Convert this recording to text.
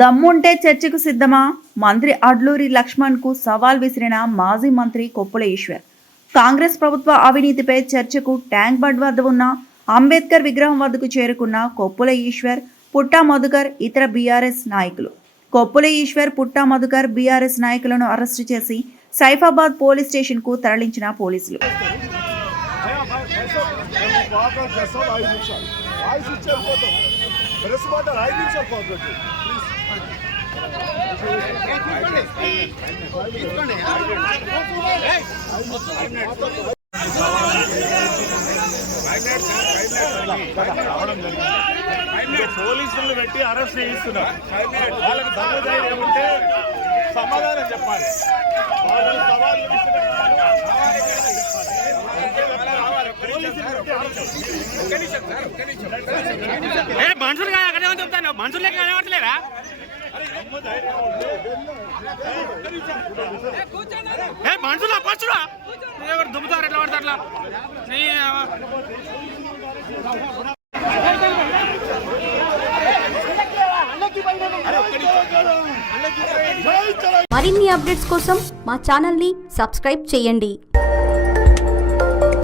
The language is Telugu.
దమ్ముంటే చర్చకు సిద్ధమా? మంత్రి అడ్లూరి లక్ష్మణ్కు సవాల్ విసిరిన మాజీ మంత్రి కొప్పుల ఈశ్వర్. కాంగ్రెస్ ప్రభుత్వ అవినీతిపై చర్చకు ట్యాంక్ బండ్ వద్ద ఉన్న అంబేద్కర్ విగ్రహం వద్దకు చేరుకున్న కొప్పుల ఈశ్వర్, పుట్టా మధుకర్, ఇతర బీఆర్ఎస్ నాయకులు. కొప్పుల ఈశ్వర్, పుట్టా మధుకర్ బీఆర్ఎస్ నాయకులను అరెస్టు చేసి సైఫాబాద్ పోలీస్ స్టేషన్కు తరలించిన పోలీసులు. పోలీసులు పెట్టి అరెస్ట్ చేయిస్తున్నారు. వాళ్ళకి ధైర్యం ఉంటే సమాధానం చెప్పాలి. మనుషులు అక్కడే చెప్తాను, మనుషులు లెక్క కనబడలేరా? మనుషులు పచ్చుడా దుబ్బుతారు, ఎట్లా పడతారు అట్లా. మరిన్ని అప్డేట్స్ కోసం మా ఛానల్ని సబ్స్క్రైబ్ చేయండి.